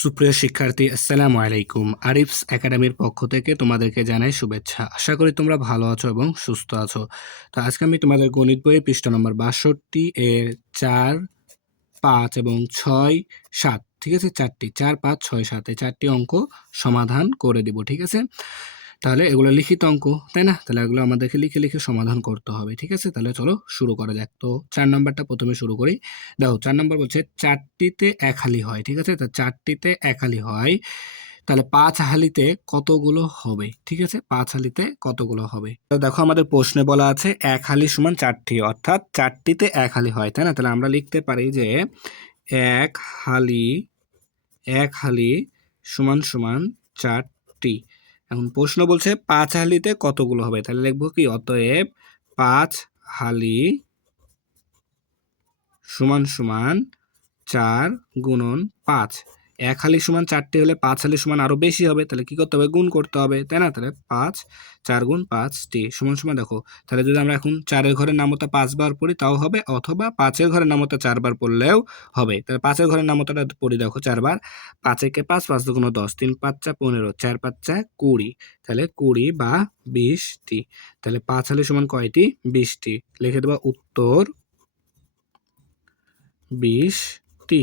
সুপ্রিয় শিক্ষার্থী, আসসালামু আলাইকুম। আরিফস একাডেমির পক্ষ থেকে তোমাদেরকে জানাই শুভেচ্ছা। আশা করি তোমরা ভালো আছো এবং সুস্থ আছো। তো আজকে আমি তোমাদের গণিত বইয়ের পৃষ্ঠা নম্বর ৬২ এর ৪, ৫ এবং ৬, ৭, ঠিক আছে, ৪টি ৪, ৫, ৬, ৭ এই ৪টি অঙ্ক সমাধান করে দিব, ঠিক আছে। তাহলে এগুলো লিখিত অঙ্ক, তাই না? তাহলে এগুলো আমাদেরকে লিখে লিখে সমাধান করতে হবে, ঠিক আছে। তাহলে চলো শুরু করা যাক। তো ৪ নাম্বারটা প্রথমে শুরু করি। দেখো ৪ নাম্বার বলছে ৪টিতে ১ হালি হয়, ঠিক আছে। তো ৪টিতে ১ হালি হয়, তাহলে ৫ হালিতে কতগুলো হবে, ঠিক আছে। ৫ হালিতে কতগুলো হবে। তো দেখো আমাদের প্রশ্নে বলা আছে ১ হালি সমান ৪টি, অর্থাৎ ৪টিতে ১ হালি হয়, তাই না? তাহলে আমরা লিখতে পারি যে ১ হালি ১ হালি সমান সমান ৪টি। এখন প্রশ্ন বলছে ৫ হালিতে কতগুলো হবে, তাহলে লিখবো কি, অতএব ৫ হালি সমান সমান ৪ গুণন ৫। ১ হালি সমান ৪টি হলে ৫ হালি সমান আরো বেশি হবে, তাহলে কি করতে হবে, গুণ করতে হবে, তাই না? তাহলে ৫ ৪ গুণ ৫টি সমান সমান, দেখো তাহলে যদি আমরা এখন ৪-এর ঘরের নামতা ৫ বার পড়ি তাও হবে, অথবা ৫-এর ঘরের নামতা ৪ বার পড়লেও হবে। তাহলে ৫-এর ঘরের নামতাটা পড়ি, দেখো ৪ বার, ৫ একে ৫, ৫ দুগুণ ১০, ৩ ৫ 15, ৪ ৫ ২০, তাহলে ২০ বা ২০টি। তাহলে ৫ হালি সমান কয়টি, ২০টি। লিখে দেবা উত্তর ২০টি,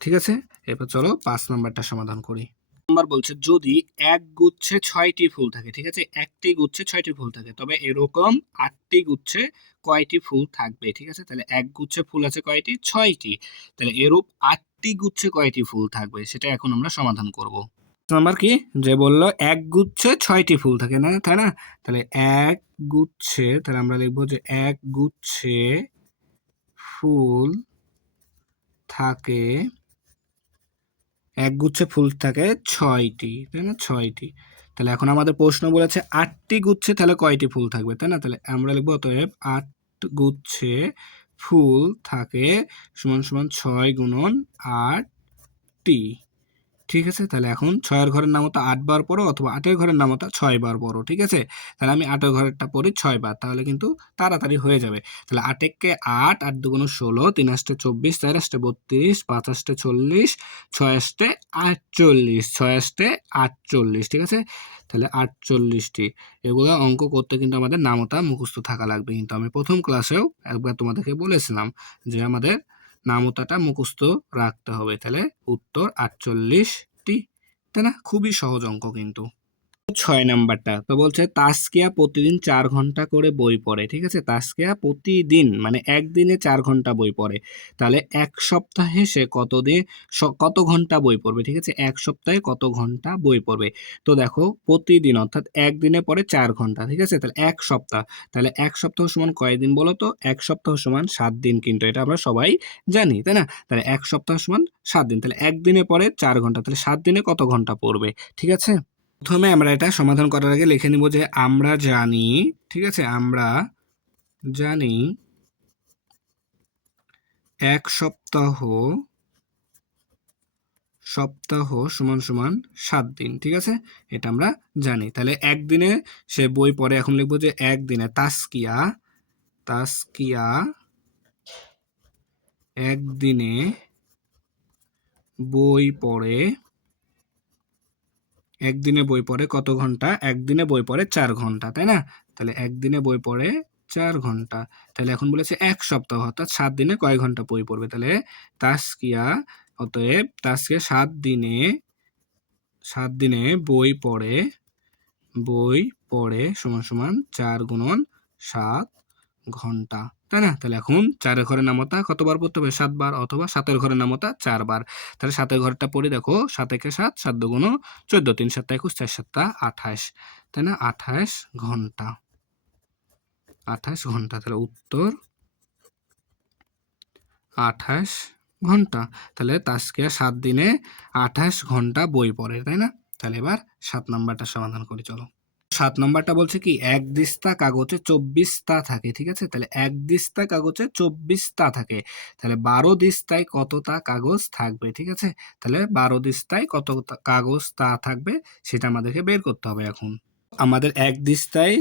ঠিক আছে। এরপর চলো ৫ নাম্বারটা সমাধান করি। নাম্বার বলছে যদি এক গুচ্ছে ৬টি ফুল থাকে, ঠিক আছে, একটি গুচ্ছে ৬টি ফুল থাকে, তবে এরকম ৮টি গুচ্ছে কয়টি ফুল থাকবে, ঠিক আছে। তাহলে এক গুচ্ছে ফুল আছে কয়টি, ৬টি, তাহলে এরূপ ৮টি গুচ্ছে কয়টি ফুল থাকবে সেটা এখন আমরা সমাধান করব। নাম্বার কি, যে বললো এক গুচ্ছে ৬টি ফুল থাকে, না, তাই না? তাহলে এক গুচ্ছে, তাহলে আমরা লিখবো যে এক গুচ্ছে ফুল থাকে, এক গুচ্ছে ফুল থাকে ৬টি, তাই না, ৬টি। তাহলে এখন আমাদের প্রশ্ন বলেছে ৮টি গুচ্ছে তাহলে কয়টি ফুল থাকবে, তাই না? তাহলে আমরা লিখবো অতএব ৮ গুচ্ছে ফুল থাকে সমান সমান ৬ গুণন ৮টি, ঠিক আছে। তাহলে এখন ৬-এর ঘরের নামতা ৮ বার পড়ো, অথবা ৮-এর ঘরের নামতা ৬ বার পড়ো, ঠিক আছে। তাহলে আমি ৮-এর ঘরেরটা পড়ি ৬ বার, তাহলে কিন্তু তাড়াতাড়ি হয়ে যাবে। তাহলে ৮ একে ৮, ৮ দুগুণ ১৬, ৩ আষ্টে ২৪, ৪ আষ্টে ৩২, ৫ আষ্টে ৪০, ৬ আষ্টে ৪৮, ৬ আষ্টে ৪৮, ঠিক আছে। তাহলে ৪৮টি। এগুলো অঙ্ক করতে কিন্তু আমাদের নামতা মুখস্থ থাকা লাগবে, কিন্তু আমি প্রথম ক্লাসেও একবার তোমাদেরকে বলেছিলাম যে আমাদের নামতাটা মুখস্থ রাখতে হবে। তাহলে উত্তর ৪৮টি, তাই না? খুবই সহজ অঙ্ক কিন্তু। ৬ নাম্বারটা তো বলছে তাসকিয়া প্রতিদিন ৪ ঘন্টা করে বই পড়ে, ঠিক আছে। তাসকিয়া প্রতিদিন মানে একদিনে ৪ ঘন্টা বই পড়ে, তাহলে এক সপ্তাহে সে কত ঘন্টা বই পড়বে, ঠিক আছে। এক সপ্তাহে কত ঘন্টা বই পড়বে। তো দেখো প্রতিদিন অর্থাৎ একদিনে পড়ে ৪ ঘন্টা, ঠিক আছে। তাহলে এক সপ্তাহ, তাহলে এক সপ্তাহ সমান কয়দিন বলো তো, এক সপ্তাহ সমান ৭ দিন, কিন্তু এটা আমরা সবাই জানি, তাই না? তাহলে এক সপ্তাহ সমান ৭ দিন, তাহলে একদিনে পড়ে ৪ ঘন্টা, তাহলে ৭ দিনে কত ঘন্টা পড়বে, ঠিক আছে। প্রথমে আমরা এটা সমাধান করার আগে লিখে নিব যে আমরা জানি, ঠিক আছে, আমরা জানি এক সপ্তাহ সমান সমান ৭ দিন, ঠিক আছে, এটা আমরা জানি। তাহলে একদিনে সে বই পড়ে, এখন লিখবো যে একদিনে তাসকিয়া একদিনে বই পড়ে, একদিনে বই পড়ে কত ঘন্টা, একদিনে বই পড়ে ৪ ঘন্টা, তাই না? তাহলে একদিনে বই পড়ে ৪ ঘন্টা। তাহলে এখন বলেছে এক সপ্তাহ, অর্থাৎ ৭ দিনে কয় ঘন্টা বই পড়বে, তাহলে তাসকিয়া অতএব তাসকিয়া ৭ দিনে বই পড়ে সমান সমান ৪ গুণন ৭ ঘন্টা, তাই না? তাহলে এখন ৪-এর ঘরের নামতা কতবার পড়তে হবে, ৭ বার, অথবা ৭-এর ঘরের নামতা ৪ বার। তাহলে ৭-এর ঘরটা পড়ি, দেখো ৭ একে ৭, ৭ দুগুণ ১৪, ৩ ৭ ২১, ৪ ৭ ২৮, তাই না, ২৮ ঘন্টা, ২৮ ঘন্টা। তাহলে উত্তর ২৮ ঘন্টা। তাহলে তাসকিয়া ৭ দিনে ২৮ ঘন্টা বই পড়ে, তাই না? তাহলে এবার ৭ নাম্বারটা সমাধান করি, চলো। ৭ নাম্বারটা বলছে কি, এক দিস্তা কাগজে ২৪টা থাকে, ঠিক আছে। তাহলে এক দিস্তা কাগজে ২৪টা থাকে, তাহলে ১২ দিস্তায় কতটা কাগজ থাকবে, ঠিক আছে। তাহলে ১২ দিস্তায় কত কাগজ তা থাকবে সেটা আমাদেরকে বের করতে হবে। এখন আমাদের এক দিস্তায়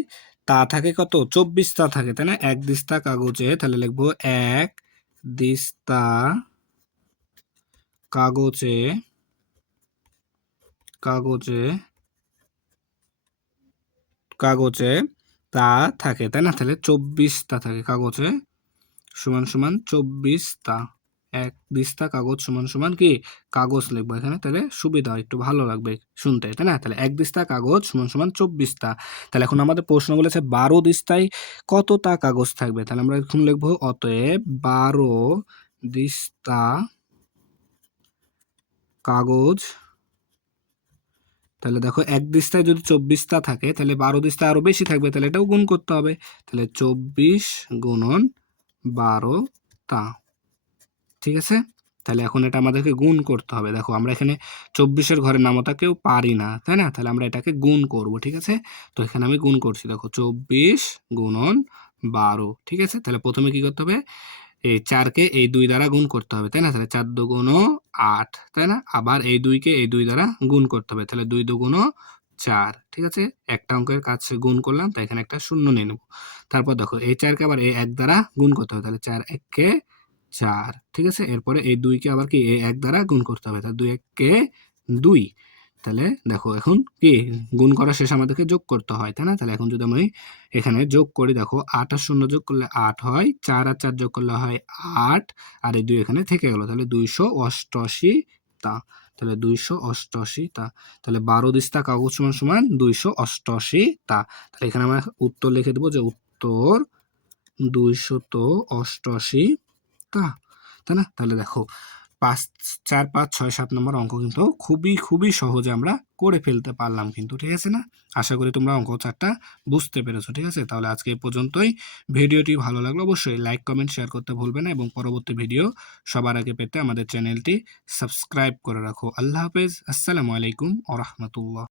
তা থাকে কত, ২৪টা থাকে, তাই না। এক দিস্তা কাগজে, তাহলে লিখবো এক দিস্তা কাগজে কাগজে কাগজে তা থাকে, তাই না? তাহলে 24টা থাকে কাগজে সমান সমান 24টা। 1 দিস্তা কাগজ সমান সমান কি কাগজ লিখবো এখানে, তাহলে সুবিধা হয়, একটু ভালো লাগবে শুনতে, তাই না? তাহলে 1 দিস্তা কাগজ সমান সমান 24টা। তাহলে এখন আমাদের প্রশ্ন বলেছে 12 দিস্তায় কতটা কাগজ থাকবে? তাহলে আমরা এখন লিখবো অতএব 12 দিস্তা কাগজ। তাহলে দেখো 1 দিস্তায় যদি 24টা থাকে তাহলে 12 দিস্তা আরো বেশি থাকবে, তাহলে এটাও গুণ করতে হবে। তাহলে 24 গুণন 12 টা, ঠিক আছে? তাহলে এখন এটা আমাদেরকে গুণ করতে হবে। দেখো আমরা এখানে 24-এর ঘরে নামতা কেউ পারি না, তাই না? তাহলে আমরা এটাকে গুণ করব, ঠিক আছে? তো এখানে আমি গুণ করছি, দেখো 24 গুণন 12, ঠিক আছে? তাহলে প্রথমে কি করতে হবে, এই 4-কে এই 2 দ্বারা গুণ করতে হবে, তাই না? তাহলে 4 দুগুণ 8, তাই না? আবার এই 2-কে এই 2 দ্বারা গুণ করতে হবে, তাহলে 2 দুগুণ 4, ঠিক আছে? একটা অঙ্কের কাছে গুণ করলাম, তাই এখানে একটা শূন্য নিয়ে নেব। তারপর দেখো এই 4-কে আবার এই 1 দ্বারা গুণ করতে হবে, তাহলে 4 1-কে 4, ঠিক আছে? এরপরে এই 2-কে আবার কি এই 1 দ্বারা গুণ করতে হবে, তাহলে 2 1-কে 2। তাহলে দেখো এখন কি গুণ করা শেষ, আমাদেরকে যোগ করতে হয়, তাই না? তাহলে এখন যদি আমি এখানে যোগ করি, দেখো 8 আর 0 যোগ করলে 8 হয়, 4 আর 4 যোগ করলে হয় 8, আর এই 2 এখানে থেকে গেল, তাহলে 288 টা। তাহলে 288 টা। তাহলে 12 দিস্তা কাগজ সমান সমান 288 টা। তাহলে এখানে আমরা উত্তর লিখে দেবো যে উত্তর 288 টা, তাই না? তাহলে দেখো 5 4 5 6 7 নম্বর অঙ্ক কিন্তু খুবই সহজে আমরা করে ফেলতে পারলাম কিন্তু, ঠিক আছে না? আশা করি তোমরা অঙ্ক 4টা বুঝতে পেরেছো, ঠিক আছে? তাহলে আজকে এই পর্যন্তই। ভিডিওটি ভালো লাগলে অবশ্যই লাইক কমেন্ট শেয়ার করতে ভুলবে না, এবং পরবর্তী ভিডিও সবার আগে পেতে আমাদের চ্যানেলটি সাবস্ক্রাইব করে রাখো। আল্লাহ হাফেজ, আসসালামু আলাইকুম ওয়া রাহমাতুল্লাহ।